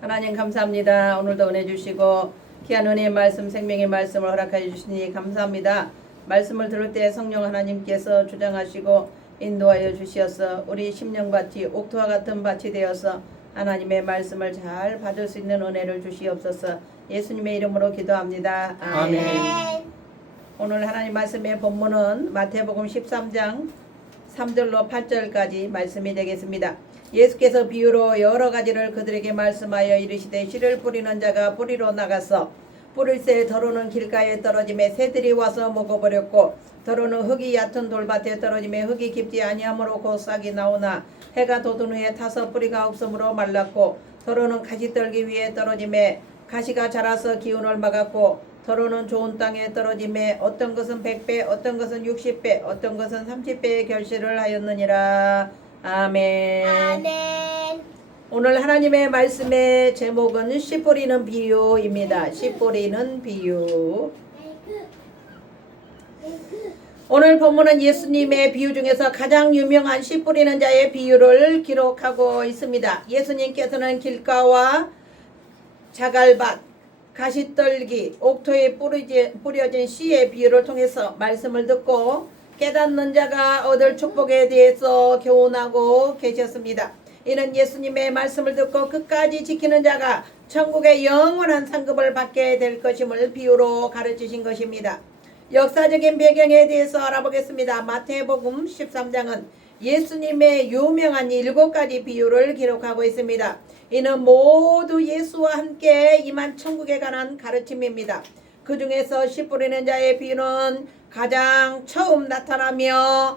하나님 감사합니다. 오늘도 은혜 주시고 귀한 은혜의 말씀, 생명의 말씀을 허락하여 주시니 감사합니다. 말씀을 들을 때 성령 하나님께서 주장하시고 인도하여 주시어서 우리 심령밭이 옥토와 같은 밭이 되어서 하나님의 말씀을 잘 받을 수 있는 은혜를 주시옵소서. 예수님의 이름으로 기도합니다. 아멘. 오늘 하나님 말씀의 본문은 마태복음 13장 3절로 8절까지 말씀이 되겠습니다. 예수께서 비유로 여러 가지를 그들에게 말씀하여 이르시되 씨를 뿌리는 자가 뿌리로 나가서 뿌릴새 더러는 길가에 떨어짐에 새들이 와서 먹어버렸고 더러는 흙이 얕은 돌밭에 떨어짐에 흙이 깊지 아니하므로 곧 싹이 나오나 해가 돋은 후에 타서 뿌리가 없으므로 말랐고 더러는 가시떨기 위에 떨어짐에 가시가 자라서 기운을 막았고 더러는 좋은 땅에 떨어짐에 어떤 것은 100배 어떤 것은 60배 어떤 것은 30배의 결실을 하였느니라. 아멘. 아멘. 오늘 하나님의 말씀의 제목은 씨 뿌리는 비유입니다. 씨 뿌리는 비유. 오늘 본문은 예수님의 비유 중에서 가장 유명한 씨 뿌리는 자의 비유를 기록하고 있습니다. 예수님께서는 길가와 자갈밭, 가시떨기, 옥토에 뿌려진 씨의 비유를 통해서 말씀을 듣고 깨닫는 자가 얻을 축복에 대해서 교훈하고 계셨습니다. 이는 예수님의 말씀을 듣고 끝까지 지키는 자가 천국의 영원한 상급을 받게 될 것임을 비유로 가르치신 것입니다. 역사적인 배경에 대해서 알아보겠습니다. 마태복음 13장은 예수님의 유명한 7가지 비유를 기록하고 있습니다. 이는 모두 예수와 함께 임한 천국에 관한 가르침입니다. 그 중에서 씨 뿌리는 자의 비유는 가장 처음 나타나며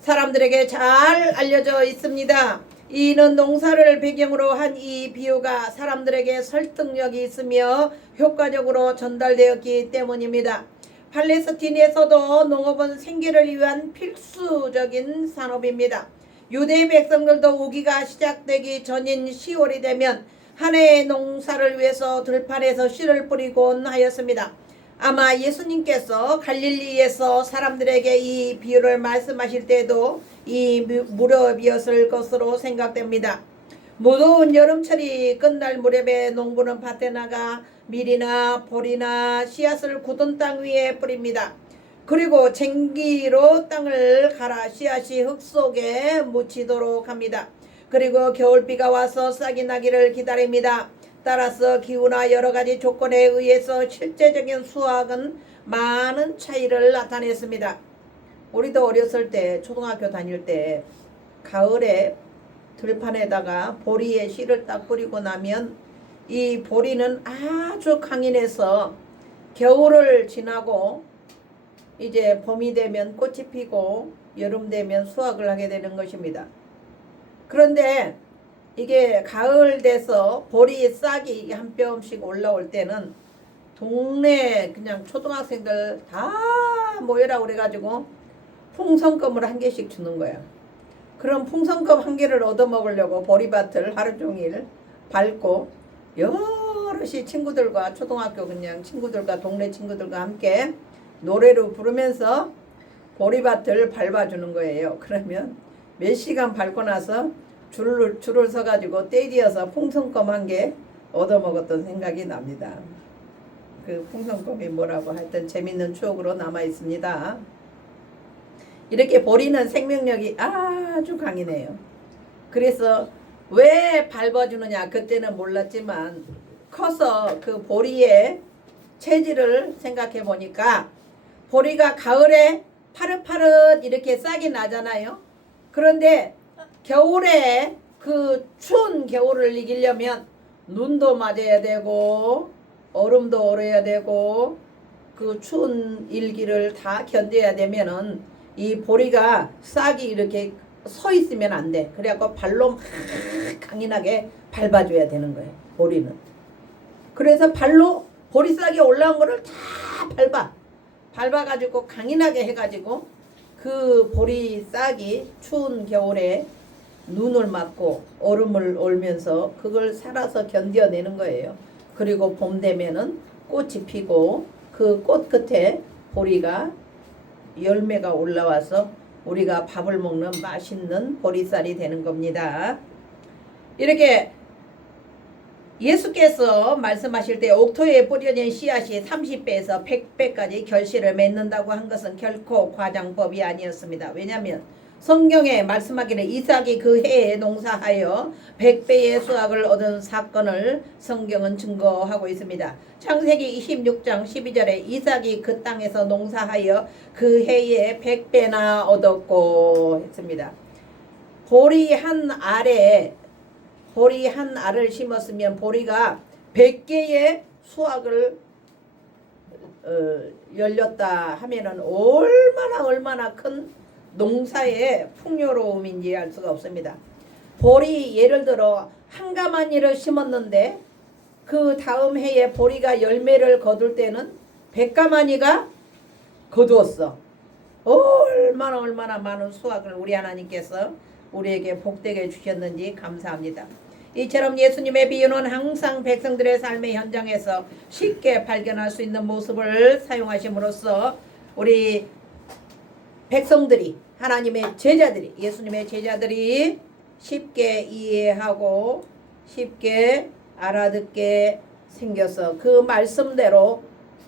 사람들에게 잘 알려져 있습니다. 이는 농사를 배경으로 한 이 비유가 사람들에게 설득력이 있으며 효과적으로 전달되었기 때문입니다. 팔레스틴에서도 농업은 생계를 위한 필수적인 산업입니다. 유대 백성들도 우기가 시작되기 전인 10월이 되면 한 해의 농사를 위해서 들판에서 씨를 뿌리곤 하였습니다. 아마 예수님께서 갈릴리에서 사람들에게 이 비유를 말씀하실 때도 이 무렵이었을 것으로 생각됩니다. 무더운 여름철이 끝날 무렵에 농부는 밭에 나가 밀이나 보리나 씨앗을 굳은 땅 위에 뿌립니다. 그리고 쟁기로 땅을 갈아 씨앗이 흙 속에 묻히도록 합니다. 그리고 겨울비가 와서 싹이 나기를 기다립니다. 따라서 기후나 여러가지 조건에 의해서 실제적인 수확은 많은 차이를 나타냈습니다. 우리도 어렸을 때 초등학교 다닐 때 가을에 들판에다가 보리에 씨를 딱 뿌리고 나면 이 보리는 아주 강인해서 겨울을 지나고 이제 봄이 되면 꽃이 피고 여름 되면 수확을 하게 되는 것입니다. 그런데 이게 가을 돼서 보리 싹이 한 뼘씩 올라올 때는 동네 그냥 초등학생들 다 모여라 그래가지고 풍선껌을 한 개씩 주는 거야. 그럼 풍선껌 한 개를 얻어먹으려고 보리밭을 하루 종일 밟고 여럿이 친구들과 초등학교 그냥 친구들과 동네 친구들과 함께 노래를 부르면서 보리밭을 밟아주는 거예요. 그러면 몇 시간 밟고 나서 줄을 서가지고 떼지어서 풍선껌 한 개 얻어먹었던 생각이 납니다. 그 풍선껌이 뭐라고 하여튼 재밌는 추억으로 남아있습니다. 이렇게 보리는 생명력이 아주 강이네요. 그래서 왜 밟아주느냐 그때는 몰랐지만 커서 그 보리의 체질을 생각해 보니까 보리가 가을에 파릇파릇 이렇게 싹이 나잖아요. 그런데 겨울에 그 추운 겨울을 이기려면 눈도 맞아야 되고 얼음도 얼어야 되고 그 추운 일기를 다 견뎌야 되면은 이 보리가 싹이 이렇게 서 있으면 안 돼. 그래갖고 발로 막 강인하게 밟아줘야 되는 거예요. 보리는. 그래서 발로 보리싹이 올라온 거를 다 밟아가지고 강인하게 해가지고 그 보리싹이 추운 겨울에 눈을 맞고 얼음을 얼면서 그걸 살아서 견뎌내는 거예요. 그리고 봄 되면은 꽃이 피고 그 꽃 끝에 보리가 열매가 올라와서 우리가 밥을 먹는 맛있는 보리쌀이 되는 겁니다. 이렇게 예수께서 말씀하실 때 옥토에 뿌려진 씨앗이 30배에서 100배까지 결실을 맺는다고 한 것은 결코 과장법이 아니었습니다. 왜냐하면 성경에 말씀하기를 이삭이 그 해에 농사하여 100배의 수확을 얻은 사건을 성경은 증거하고 있습니다. 창세기 26장 12절에 이삭이 그 땅에서 농사하여 그 해에 100배나 얻었고 했습니다. 보리 한 알을 심었으면 보리가 100개의 수확을 열렸다 하면은 얼마나 큰 농사의 풍요로움인지 알 수가 없습니다. 보리 예를 들어 한 가마니를 심었는데 그 다음 해에 보리가 열매를 거둘 때는 100가마니가 거두었어. 얼마나 많은 수확을 우리 하나님께서 우리에게 복되게 주셨는지 감사합니다. 이처럼 예수님의 비유는 항상 백성들의 삶의 현장에서 쉽게 발견할 수 있는 모습을 사용하심으로써 우리 백성들이 하나님의 제자들이 예수님의 제자들이 쉽게 이해하고 쉽게 알아듣게 생겨서 그 말씀대로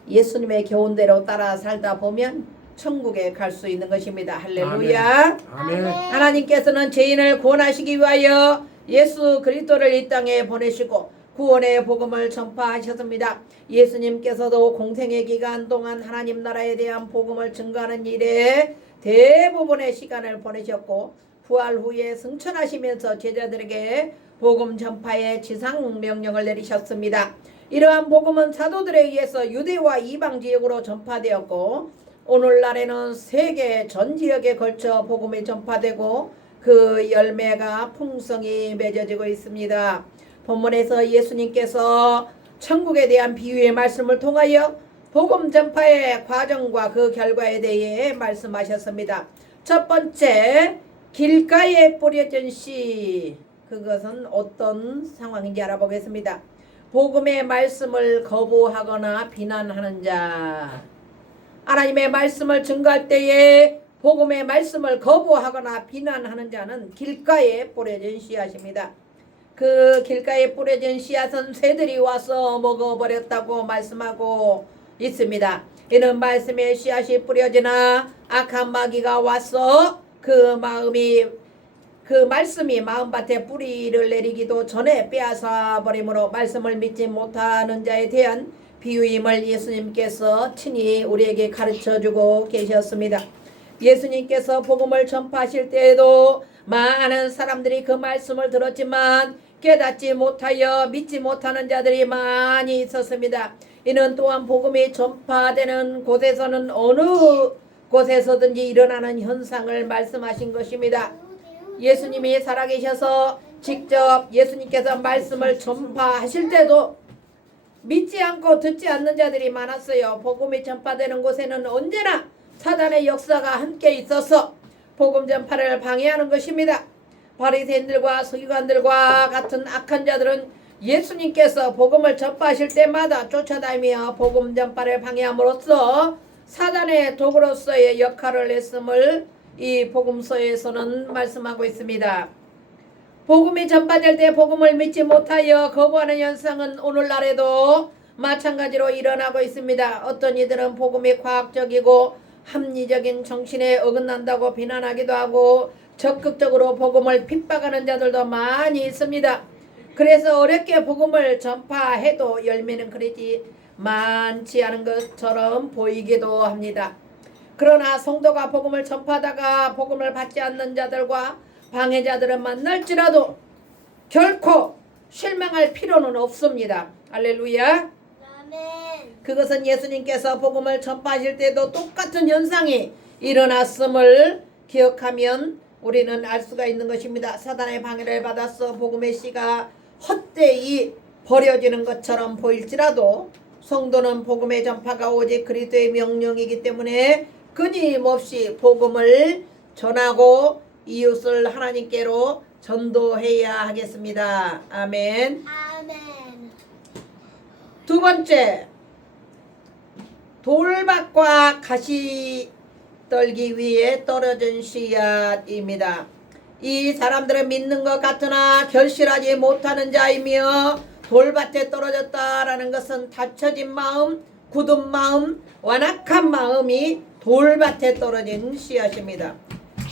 예수님의 교훈대로 따라 살다 보면 천국에 갈 수 있는 것입니다. 할렐루야. 아멘. 하나님께서는 죄인을 구원하시기 위하여 예수 그리스도를 이 땅에 보내시고 구원의 복음을 전파하셨습니다. 예수님께서도 공생의 기간 동안 하나님 나라에 대한 복음을 증거하는 일에 대부분의 시간을 보내셨고 부활 후에 승천하시면서 제자들에게 복음 전파의 지상 명령을 내리셨습니다. 이러한 복음은 사도들에 의해서 유대와 이방 지역으로 전파되었고 오늘날에는 세계 전 지역에 걸쳐 복음이 전파되고 그 열매가 풍성히 맺어지고 있습니다. 본문에서 예수님께서 천국에 대한 비유의 말씀을 통하여 복음 전파의 과정과 그 결과에 대해 말씀하셨습니다. 첫 번째, 길가에 뿌려진 씨. 그것은 어떤 상황인지 알아보겠습니다. 복음의 말씀을 거부하거나 비난하는 자. 하나님의 말씀을 증거할 때에 복음의 말씀을 거부하거나 비난하는 자는 길가에 뿌려진 씨앗입니다. 그 길가에 뿌려진 씨앗은 새들이 와서 먹어버렸다고 말씀하고 있습니다. 이는 말씀의 씨앗이 뿌려지나 악한 마귀가 와서 그 말씀이 마음밭에 뿌리를 내리기도 전에 빼앗아 버림으로 말씀을 믿지 못하는 자에 대한 비유임을 예수님께서 친히 우리에게 가르쳐주고 계셨습니다. 예수님께서 복음을 전파하실 때에도 많은 사람들이 그 말씀을 들었지만 깨닫지 못하여 믿지 못하는 자들이 많이 있었습니다. 이는 또한 복음이 전파되는 곳에서는 어느 곳에서든지 일어나는 현상을 말씀하신 것입니다. 예수님이 살아계셔서 직접 예수님께서 말씀을 전파하실 때도 믿지 않고 듣지 않는 자들이 많았어요. 복음이 전파되는 곳에는 언제나 사단의 역사가 함께 있어서 복음 전파를 방해하는 것입니다. 바리새인들과 서기관들과 같은 악한 자들은 예수님께서 복음을 전파하실 때마다 쫓아다니며 복음 전파를 방해함으로써 사단의 도구로서의 역할을 했음을 이 복음서에서는 말씀하고 있습니다. 복음이 전파될 때 복음을 믿지 못하여 거부하는 현상은 오늘날에도 마찬가지로 일어나고 있습니다. 어떤 이들은 복음이 과학적이고 합리적인 정신에 어긋난다고 비난하기도 하고 적극적으로 복음을 핍박하는 자들도 많이 있습니다. 그래서 어렵게 복음을 전파해도 열매는 그렇지 많지 않은 것처럼 보이기도 합니다. 그러나 성도가 복음을 전파하다가 복음을 받지 않는 자들과 방해자들을 만날지라도 결코 실망할 필요는 없습니다. 할렐루야. 아멘. 그것은 예수님께서 복음을 전파하실 때도 똑같은 현상이 일어났음을 기억하면 우리는 알 수가 있는 것입니다. 사단의 방해를 받아서 복음의 씨가 헛되이 버려지는 것처럼 보일지라도 성도는 복음의 전파가 오직 그리스도의 명령이기 때문에 끊임없이 복음을 전하고 이웃을 하나님께로 전도해야 하겠습니다. 아멘. 아멘. 두 번째, 돌밭과 가시 떨기 위해 떨어진 씨앗입니다. 이 사람들은 믿는 것 같으나 결실하지 못하는 자이며 돌밭에 떨어졌다라는 것은 닫혀진 마음, 굳은 마음, 완악한 마음이 돌밭에 떨어진 씨앗입니다.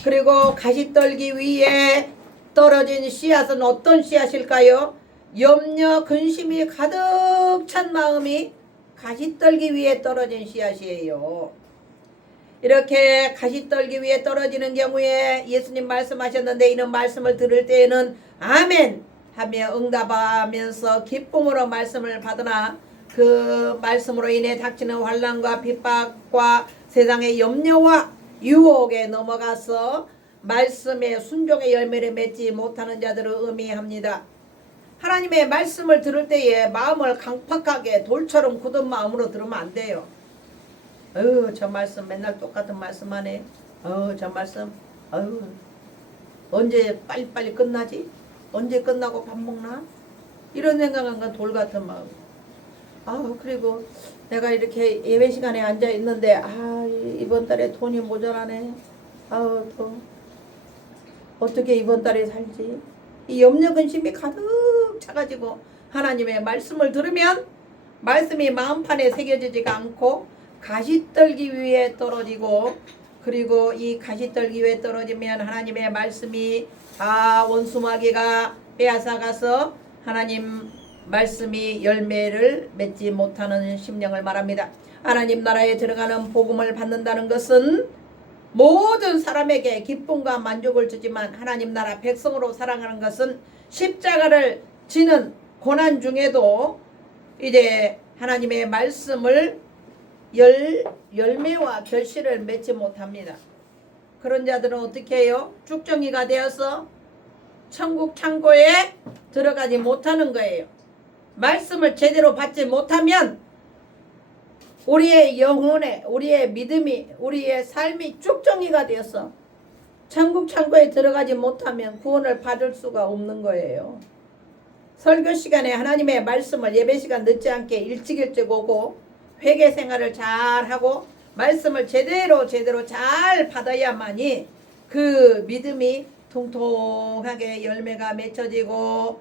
그리고 가시떨기 위에 떨어진 씨앗은 어떤 씨앗일까요? 염려, 근심이 가득 찬 마음이 가시떨기 위에 떨어진 씨앗이에요. 이렇게 가시떨기 위에 떨어지는 경우에 예수님 말씀하셨는데, 이런 말씀을 들을 때에는 아멘 하며 응답하면서 기쁨으로 말씀을 받으나 그 말씀으로 인해 닥치는 환난과 핍박과 세상의 염려와 유혹에 넘어가서 말씀의 순종의 열매를 맺지 못하는 자들을 의미합니다. 하나님의 말씀을 들을 때에 마음을 강팍하게 돌처럼 굳은 마음으로 들으면 안 돼요. 저 말씀 맨날 똑같은 말씀 하네. 저 말씀 언제 빨리빨리 끝나지? 언제 끝나고 밥 먹나? 이런 생각한 건 돌 같은 마음. 그리고 내가 이렇게 예배 시간에 앉아 있는데 이번 달에 돈이 모자라네. 또 어떻게 이번 달에 살지? 이 염려 근심이 가득 차가지고 하나님의 말씀을 들으면 말씀이 마음판에 새겨지지가 않고 가시떨기 위에 떨어지고, 그리고 이 가시떨기 위에 떨어지면 하나님의 말씀이 원수마귀가 빼앗아가서 하나님 말씀이 열매를 맺지 못하는 심령을 말합니다. 하나님 나라에 들어가는 복음을 받는다는 것은 모든 사람에게 기쁨과 만족을 주지만, 하나님 나라 백성으로 살아가는 것은 십자가를 지는 고난 중에도 이제 하나님의 말씀을 열매와 결실을 맺지 못합니다. 그런 자들은 어떻게 해요? 쭉정이가 되어서 천국 창고에 들어가지 못하는 거예요. 말씀을 제대로 받지 못하면 우리의 영혼에, 우리의 믿음이, 우리의 삶이 쭉정이가 되어서 천국 창고에 들어가지 못하면 구원을 받을 수가 없는 거예요. 설교 시간에 하나님의 말씀을 예배 시간 늦지 않게 일찍 오고 회개 생활을 잘 하고 말씀을 제대로 잘 받아야만이 그 믿음이 통통하게 열매가 맺혀지고,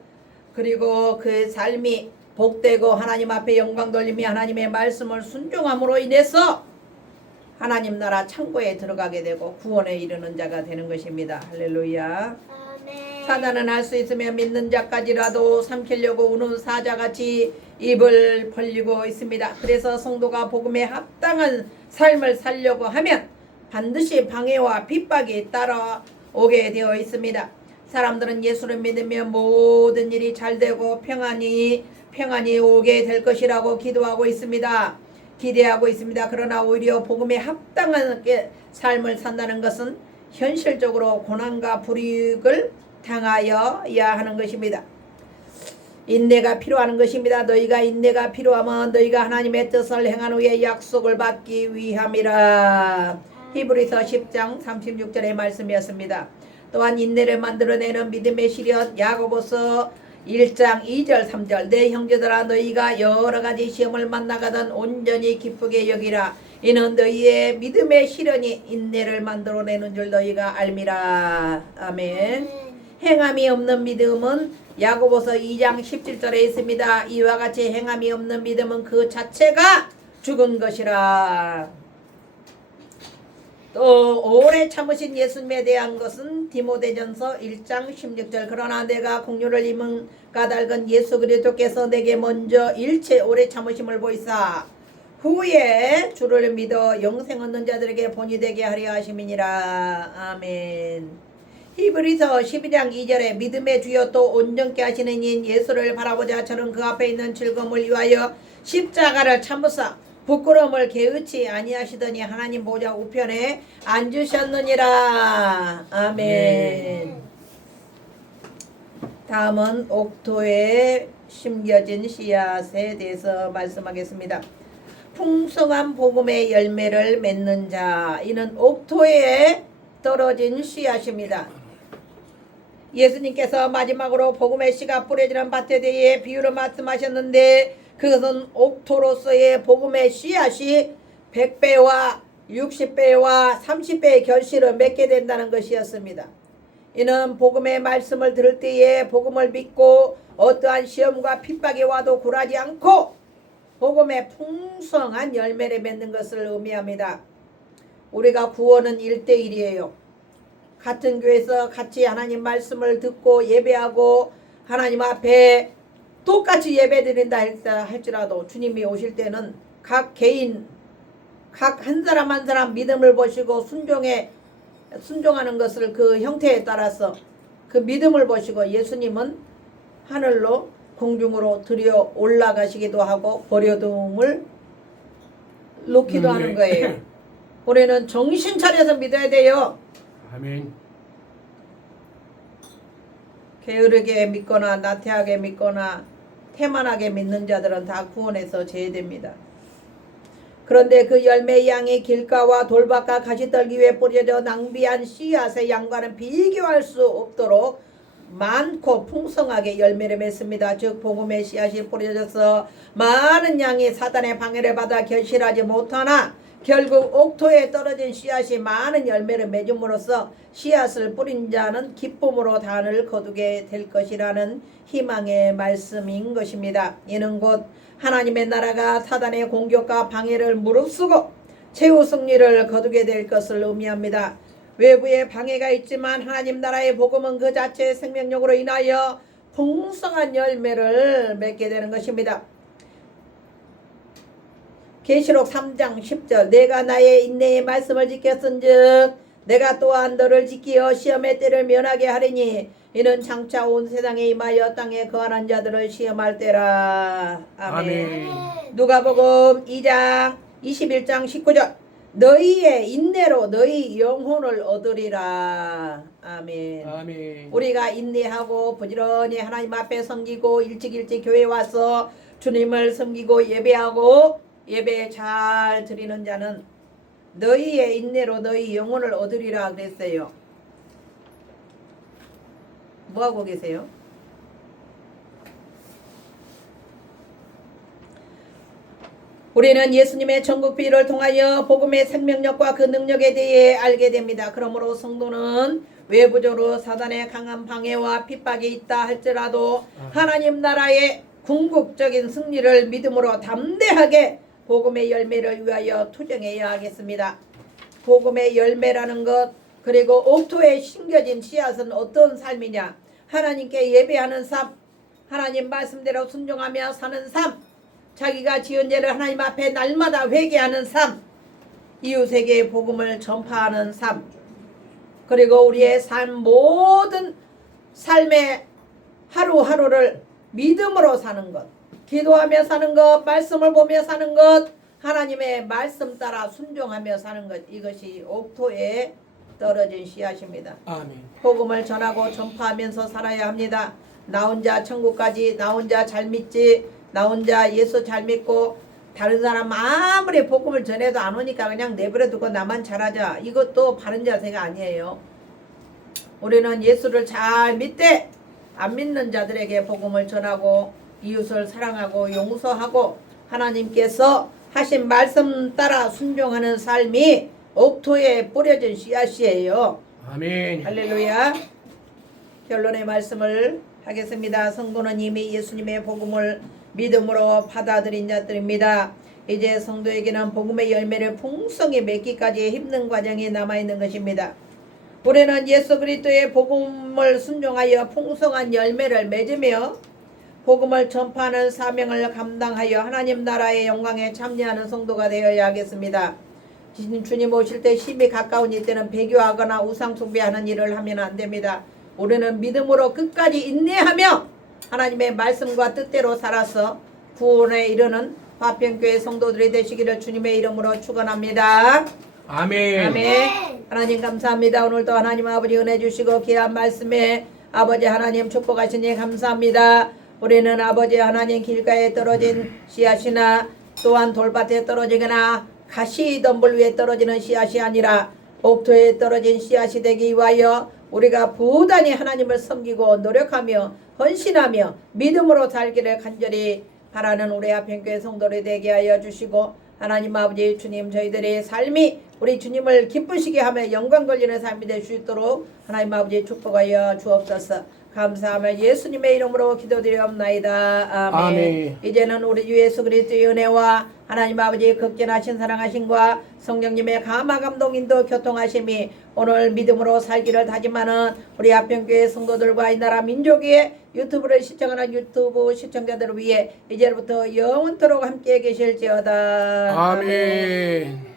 그리고 그 삶이 복되고 하나님 앞에 영광 돌리며 하나님의 말씀을 순종함으로 인해서 하나님 나라 창고에 들어가게 되고 구원에 이르는 자가 되는 것입니다. 할렐루야. 아멘. 사단은 할 수 있으면 믿는 자까지라도 삼키려고 우는 사자같이 입을 벌리고 있습니다. 그래서 성도가 복음에 합당한 삶을 살려고 하면 반드시 방해와 핍박이 따라오게 되어 있습니다. 사람들은 예수를 믿으면 모든 일이 잘 되고 평안이 오게 될 것이라고 기도하고 있습니다. 기대하고 있습니다. 그러나 오히려 복음에 합당한 삶을 산다는 것은 현실적으로 고난과 불이익을 당하여야 하는 것입니다. 인내가 필요한 것입니다. 너희가 인내가 필요하면 너희가 하나님의 뜻을 행한 후에 약속을 받기 위함이라. 히브리서 10장 36절의 말씀이었습니다. 또한 인내를 만들어내는 믿음의 시련, 야고보서 1장 2절 3절 내 형제들아 너희가 여러가지 시험을 만나가던 온전히 기쁘게 여기라. 이는 너희의 믿음의 시련이 인내를 만들어내는 줄 너희가 알미라. 아멘. 행함이 없는 믿음은 야고보서 2장 17절에 있습니다. 이와 같이 행함이 없는 믿음은 그 자체가 죽은 것이라. 또 오래 참으신 예수님에 대한 것은 디모데전서 1장 16절 그러나 내가 공유를 입은 까닭은 예수 그리스도께서 내게 먼저 일체 오래 참으심을 보이사 후에 주를 믿어 영생 얻는 자들에게 본이 되게 하려 하심이니라. 아멘. 히브리서 12장 2절에 믿음의 주여 또 온전케 하시는 이인 예수를 바라보자. 저는 그 앞에 있는 즐거움을 위하여 십자가를 참으사 부끄러움을 개의치 아니하시더니 하나님 보좌 우편에 앉으셨느니라. 아멘. 다음은 옥토에 심겨진 씨앗에 대해서 말씀하겠습니다. 풍성한 복음의 열매를 맺는 자, 이는 옥토에 떨어진 씨앗입니다. 예수님께서 마지막으로 복음의 씨가 뿌려지는 밭에 대해 비유를 말씀하셨는데 그것은 옥토로서의 복음의 씨앗이 100배와 60배와 30배의 결실을 맺게 된다는 것이었습니다. 이는 복음의 말씀을 들을 때에 복음을 믿고 어떠한 시험과 핍박이 와도 굴하지 않고 복음의 풍성한 열매를 맺는 것을 의미합니다. 우리가 구원은 1대1이에요. 같은 교회에서 같이 하나님 말씀을 듣고 예배하고 하나님 앞에 똑같이 예배드린다 할지라도 주님이 오실 때는 각 개인 각 한 사람 한 사람 믿음을 보시고 순종하는 것을 그 형태에 따라서 그 믿음을 보시고 예수님은 하늘로 공중으로 들여 올라가시기도 하고 버려둠을 놓기도 하는 거예요. 우리는 정신 차려서 믿어야 돼요. 아멘. 게으르게 믿거나 나태하게 믿거나 태만하게 믿는 자들은 다 구원에서 제외됩니다. 그런데 그 열매의 양이 길가와 돌밭과 가시떨기 위에 뿌려져 낭비한 씨앗의 양과는 비교할 수 없도록 많고 풍성하게 열매를 맺습니다. 즉 복음의 씨앗이 뿌려져서 많은 양이 사단의 방해를 받아 결실하지 못하나 결국 옥토에 떨어진 씨앗이 많은 열매를 맺음으로써 씨앗을 뿌린 자는 기쁨으로 단을 거두게 될 것이라는 희망의 말씀인 것입니다. 이는 곧 하나님의 나라가 사단의 공격과 방해를 무릅쓰고 최후 승리를 거두게 될 것을 의미합니다. 외부에 방해가 있지만 하나님 나라의 복음은 그 자체의 생명력으로 인하여 풍성한 열매를 맺게 되는 것입니다. 계시록 3장 10절 내가 나의 인내의 말씀을 지켰은즉 내가 또한 너를 지키어 시험의 때를 면하게 하리니 이는 장차 온 세상에 임하여 땅에 거하는 자들을 시험할 때라. 아멘. 누가복음 2장 21장 19절 너희의 인내로 너희 영혼을 얻으리라. 아멘. 아멘. 우리가 인내하고 부지런히 하나님 앞에 섬기고 일찍 교회에 와서 주님을 섬기고 예배하고 예배 잘 드리는 자는 너희의 인내로 너희 영혼을 얻으리라 그랬어요. 뭐하고 계세요? 우리는 예수님의 천국비를 통하여 복음의 생명력과 그 능력에 대해 알게 됩니다. 그러므로 성도는 외부적으로 사단의 강한 방해와 핍박이 있다 할지라도 하나님 나라의 궁극적인 승리를 믿음으로 담대하게 복음의 열매를 위하여 투쟁해야 하겠습니다. 복음의 열매라는 것 그리고 옥토에 심겨진 씨앗은 어떤 삶이냐? 하나님께 예배하는 삶, 하나님 말씀대로 순종하며 사는 삶, 자기가 지은 죄를 하나님 앞에 날마다 회개하는 삶, 이웃에게 복음을 전파하는 삶, 그리고 우리의 삶 모든 삶의 하루하루를 믿음으로 사는 것, 기도하며 사는 것, 말씀을 보며 사는 것, 하나님의 말씀 따라 순종하며 사는 것, 이것이 옥토에 떨어진 씨앗입니다. 아멘. 복음을 전하고 전파하면서 살아야 합니다. 나 혼자 천국까지, 나 혼자 잘 믿지, 나 혼자 예수 잘 믿고 다른 사람 아무리 복음을 전해도 안 오니까 그냥 내버려 두고 나만 잘하자. 이것도 바른 자세가 아니에요. 우리는 예수를 잘 믿되 안 믿는 자들에게 복음을 전하고 이웃을 사랑하고 용서하고 하나님께서 하신 말씀 따라 순종하는 삶이 옥토에 뿌려진 씨앗이에요. 아멘. 할렐루야. 결론의 말씀을 하겠습니다. 성도는 이미 예수님의 복음을 믿음으로 받아들인 자들입니다. 이제 성도에게는 복음의 열매를 풍성히 맺기까지의 힘든 과정이 남아있는 것입니다. 우리는 예수 그리스도의 복음을 순종하여 풍성한 열매를 맺으며 복음을 전파하는 사명을 감당하여 하나님 나라의 영광에 참여하는 성도가 되어야 하겠습니다. 주님 오실 때 심히 가까운 이때는 배교하거나 우상 숭배하는 일을 하면 안 됩니다. 우리는 믿음으로 끝까지 인내하며 하나님의 말씀과 뜻대로 살아서 구원에 이르는 화평교회 성도들이 되시기를 주님의 이름으로 축원합니다. 아멘. 아멘. 하나님 감사합니다. 오늘도 하나님 아버지 은혜 주시고 귀한 말씀에 아버지 하나님 축복하시니 감사합니다. 우리는 아버지 하나님 길가에 떨어진 씨앗이나 또한 돌밭에 떨어지거나 가시덤불 위에 떨어지는 씨앗이 아니라 옥토에 떨어진 씨앗이 되기 위하여 우리가 부단히 하나님을 섬기고 노력하며 헌신하며 믿음으로 살기를 간절히 바라는 우리 화평교회 성도들이 되게 하여 주시고 하나님 아버지 주님 저희들의 삶이 우리 주님을 기쁘시게 하며 영광 돌리는 삶이 될 수 있도록 하나님 아버지 축복하여 주옵소서. 감사하며 예수님의 이름으로 기도드리옵나이다. 아멘. 아멘. 이제는 우리 주 예수 그리스도의 은혜와 하나님 아버지의 극진하신 사랑하심과 성령님의 감화 감동 인도 교통하심이 오늘 믿음으로 살기를 다짐하는 우리 합평교회 성도들과 이 나라 민족의 유튜브를 시청하는 유튜브 시청자들을 위해 이제부터 영원토록 함께 계실지어다. 아멘.